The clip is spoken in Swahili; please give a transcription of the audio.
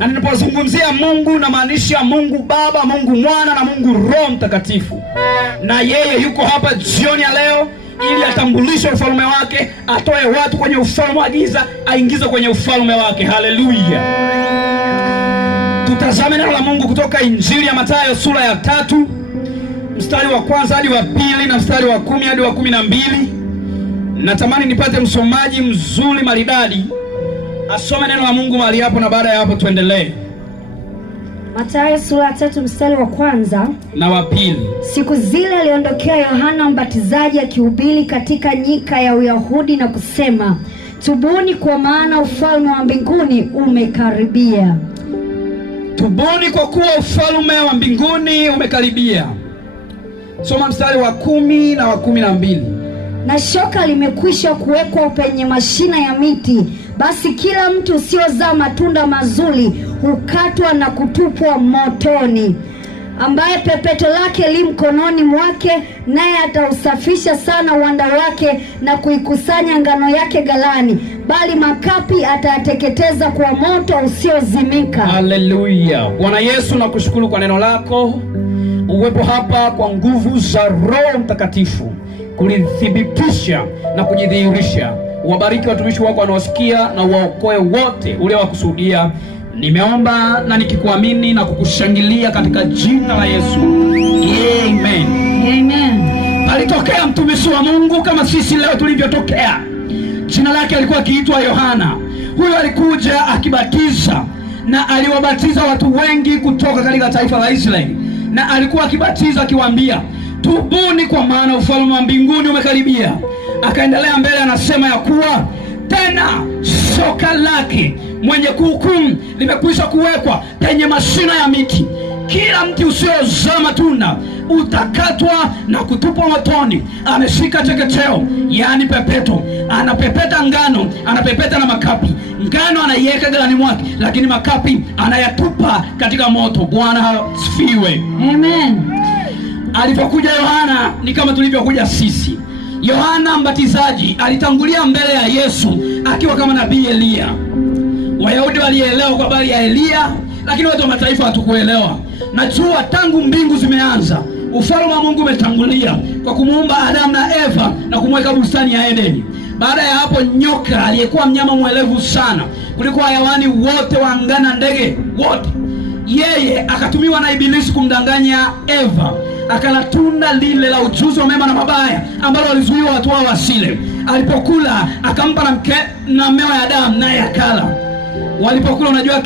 Na ninapozungumzia Mungu namaanisha Mungu Baba, Mungu Mwana na Mungu Roho Mtakatifu. Na yeye yuko hapa jioni ya leo ili atambulishe ufalme wake, atoe watu kwenye ufalme wa giza, aingize kwenye ufalme wake. Haleluya. Tutazame neno la Mungu kutoka Injili ya Mathayo sura ya 3 mstari wa 1 hadi wa 2 na mstari wa 10 hadi wa 12. Natamani nipate msomaji mzuri maridadi asome neno la Mungu mahali hapo, na baada ya hapo tuendelee. Mathayo sura ya 3 mstari wa 1 na wa 2. Siku zile aliondokea Yohana Mbatizaji akihubiri katika nyika ya Uyahudi na kusema, tubuni kwa maana ufalme wa mbinguni umekaribia. Tubuni kwa kuwa ufalme wa mbinguni umekaribia. Soma mstari wa 10 na wa 12. Na shoka limekwisha kuwekwa penye mashina ya miti, basi kila mtu usiozaa matunda mazuri hukatwa na kutupwa motoni. Ambaye pepeto lake li mkononi mwake, naye atausafisha sana uwanda wake na kuikusanya ngano yake ghalani, bali makapi atayateketeza kwa moto usiozimika. Haleluya. Bwana Yesu, nakushukuru kwa neno lako. Uwepo hapa kwa nguvu za Roho Mtakatifu kulithibitisha na kujidhihirisha. Uwabariki watumishi wako wanaosikia na uwaokoe wote uliowakusudia. Nimeomba na nikikuamini na kukushangilia katika jina la Yesu. Amen. Amen. Alitokea mtumishi wa Mungu kama sisi leo tulivyotokea. Jina lake alikuwa akiitwa Yohana. Huyo alikuja akibatiza na aliwabatiza watu wengi kutoka katika taifa la Israeli. Na alikuwa akibatiza akiwaambia, tubuni kwa maana ufalme wa mbinguni umekaribia. Akaendelea mbele anasema ya kuwa tena shoka lake mwenye kuhukumu limekwisha kuwekwa penye mashina ya miti. Kila mti usiozaa matunda utakatwa na kutupwa motoni. Ameshika chekecheo, yani pepeto, anapepeta ngano, anapepeta na makapi. Ngano anaiweka ghalani mwake, lakini makapi anayatupa katika moto. Bwana asifiwe. Amen. Alipokuja Yohana ni kama tulivyokuja sisi. Yohana Mbatizaji alitangulia mbele ya Yesu akiwa kama nabii Elia. Wayahudi walielewa kwa habari ya Elia, lakini watu wa mataifa hatukuelewa. Najua tangu mbingu zimeanza, ufalme wa Mungu umetangulia kwa kumuumba Adamu na Eva na kumweka bustani ya Edeni. Baada ya hapo, nyoka aliyekuwa mnyama mwelevu sana kuliko hayawani wote wa angani na ndege wote, yeye akatumiwa na Ibilisi kumdanganya Eva, akala tunda lile la ujuzi wa mema na mabaya ambalo walizuiwa watu wao wasile. Alipokula akampa na mmeo ya Adamu, naye akala. Walipokula, unajua